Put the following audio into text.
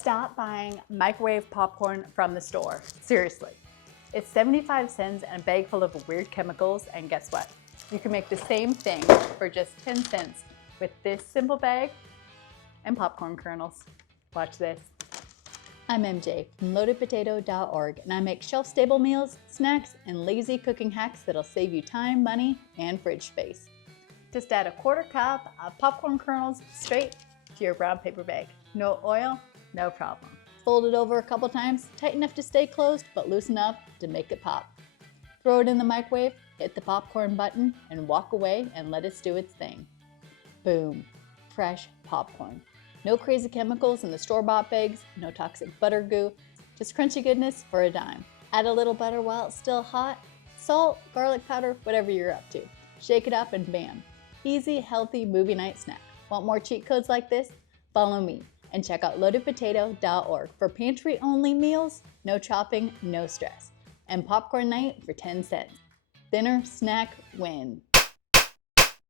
Stop buying microwave popcorn from the store. Seriously. It's 75 cents and a bag full of weird chemicals, and guess what? You can make the same thing for just 10 cents with this simple bag and popcorn kernels. Watch this. I'm MJ from loadedpotato.org, and I make shelf-stable meals, snacks, and lazy cooking hacks that'll save you time, money, and fridge space. Just add a 1/4 cup of popcorn kernels straight to your brown paper bag. No oil, no problem. Fold it over a couple times, tight enough to stay closed, but loose enough to make it pop. Throw it in the microwave, hit the popcorn button, and walk away and let it do its thing. Boom, fresh popcorn. No crazy chemicals in the store-bought bags, no toxic butter goo, just crunchy goodness for a dime. Add a little butter while it's still hot, salt, garlic powder, whatever you're up to. Shake it up and bam. Easy, healthy movie night snack. Want more cheat codes like this? Follow me and check out loadedpotato.org for pantry-only meals, no chopping, no stress, and popcorn night for 10 cents. Dinner, snack, win.